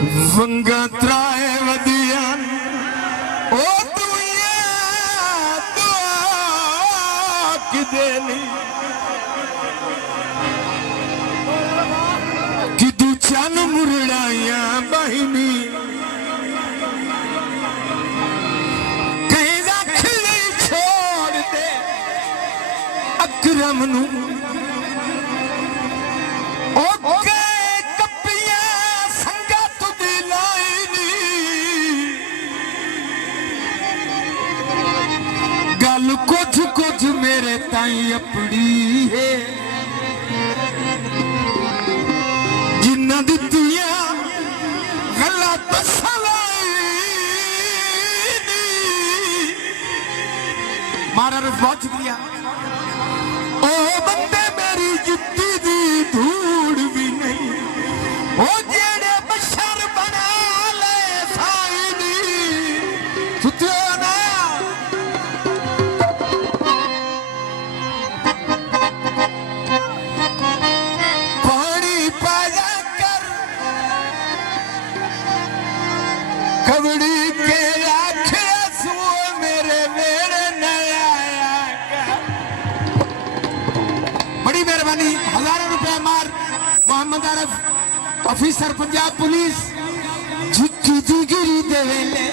वंगा त्राए वदिया ओ दुनिया दुआ किदे नी कि तू चन मुरड़ाया बहिनी कहीं रख ले छोड़ दे अकरम नू कुछ कुछ मेरे ताई अपनी है जिन्ना दित्तियां गल्लां तसलाई मारा रस बहुत शुक्रिया ओ बंदे मेरी जुत्ती दी धूड़ भी नहीं ओ जेड़े बशर बना ले साई दी सुत्ते ना कबड़ी के आखे सुओ मेरे मेरे नया आया बड़ी मेहरबानी हजारों रुपए मार मोहम्मद आरफ ऑफिसर पंजाब पुलिस जिक्की जिगिरी दे वेले